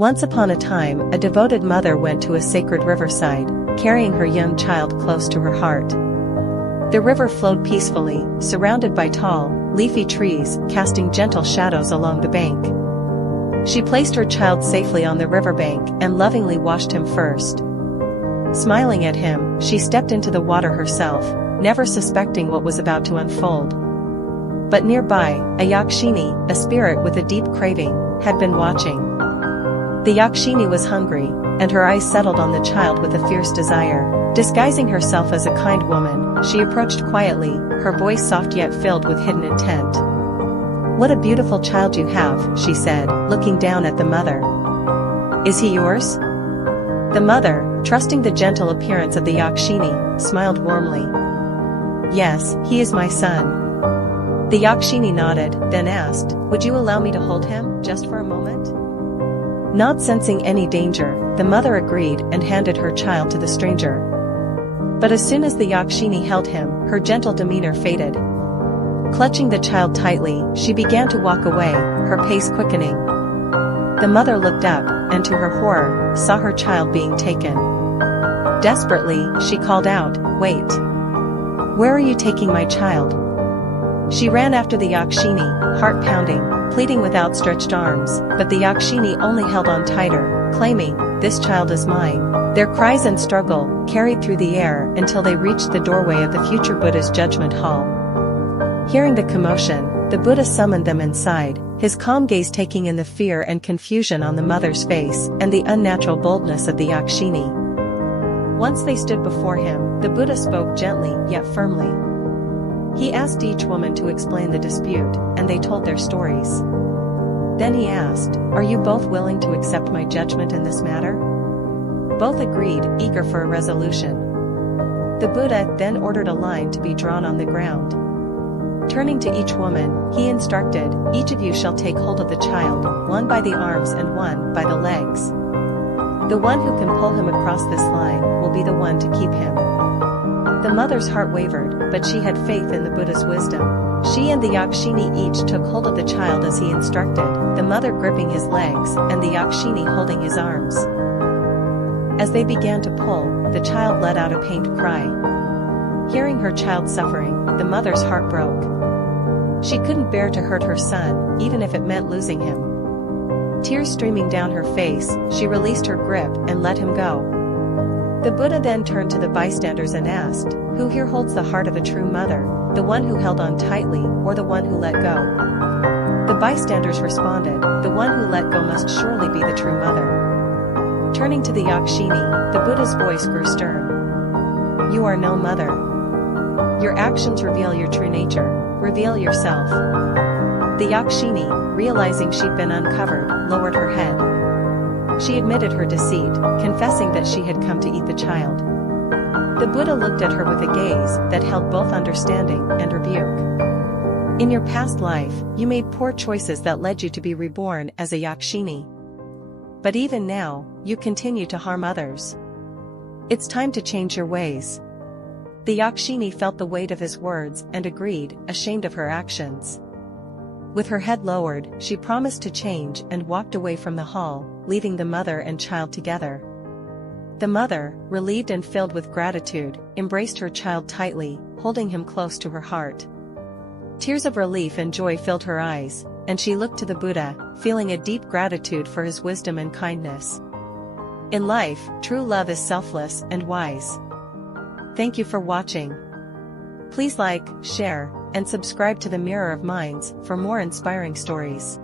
Once upon a time, a devoted mother went to a sacred riverside, carrying her young child close to her heart. The river flowed peacefully, surrounded by tall, leafy trees, casting gentle shadows along the bank. She placed her child safely on the riverbank and lovingly washed him first. Smiling at him, she stepped into the water herself, never suspecting what was about to unfold. But nearby, a Yakshini, a spirit with a deep craving, had been watching. The Yakshini was hungry, and her eyes settled on the child with a fierce desire. Disguising herself as a kind woman, she approached quietly, her voice soft yet filled with hidden intent. "What a beautiful child you have," she said, looking down at the mother. "Is he yours?" The mother, trusting the gentle appearance of the Yakshini, smiled warmly. "Yes, he is my son." The Yakshini nodded, then asked, "Would you allow me to hold him, just for a moment?" Not sensing any danger, the mother agreed and handed her child to the stranger. But as soon as the Yakshini held him, her gentle demeanor faded. Clutching the child tightly, she began to walk away, her pace quickening. The mother looked up, and to her horror, saw her child being taken. Desperately, she called out, "Wait! Where are you taking my child?" She ran after the Yakshini, heart pounding, pleading with outstretched arms, but the Yakshini only held on tighter, claiming, "This child is mine." Their cries and struggle carried through the air until they reached the doorway of the future Buddha's judgment hall. Hearing the commotion, the Buddha summoned them inside, his calm gaze taking in the fear and confusion on the mother's face and the unnatural boldness of the Yakshini. Once they stood before him, the Buddha spoke gently yet firmly. He asked each woman to explain the dispute, and they told their stories. Then he asked, "Are you both willing to accept my judgment in this matter?" Both agreed, eager for a resolution. The Buddha then ordered a line to be drawn on the ground. Turning to each woman, he instructed, "Each of you shall take hold of the child, one by the arms and one by the legs. The one who can pull him across this line will be the one to keep him." The mother's heart wavered, but she had faith in the Buddha's wisdom. She and the Yakshini each took hold of the child as he instructed, the mother gripping his legs and the Yakshini holding his arms. As they began to pull, the child let out a pained cry. Hearing her child suffering, the mother's heart broke. She couldn't bear to hurt her son, even if it meant losing him. Tears streaming down her face, she released her grip and let him go. The Buddha then turned to the bystanders and asked, "Who here holds the heart of a true mother, the one who held on tightly or the one who let go?" The bystanders responded, "The one who let go must surely be the true mother." Turning to the Yakshini, the Buddha's voice grew stern. "You are no mother. Your actions reveal your true nature. Reveal yourself." The Yakshini, realizing she'd been uncovered, lowered her head. She admitted her deceit, confessing that she had come to eat the child. The Buddha looked at her with a gaze that held both understanding and rebuke. "In your past life, you made poor choices that led you to be reborn as a Yakshini. But even now, you continue to harm others. It's time to change your ways." The Yakshini felt the weight of his words and agreed, ashamed of her actions. With her head lowered, she promised to change and walked away from the hall, leaving the mother and child together. The mother, relieved and filled with gratitude, embraced her child tightly, holding him close to her heart. Tears of relief and joy filled her eyes, and she looked to the Buddha, feeling a deep gratitude for his wisdom and kindness. In life, true love is selfless and wise. Thank you for watching. Please like, share, and subscribe to the Mirror of Minds for more inspiring stories.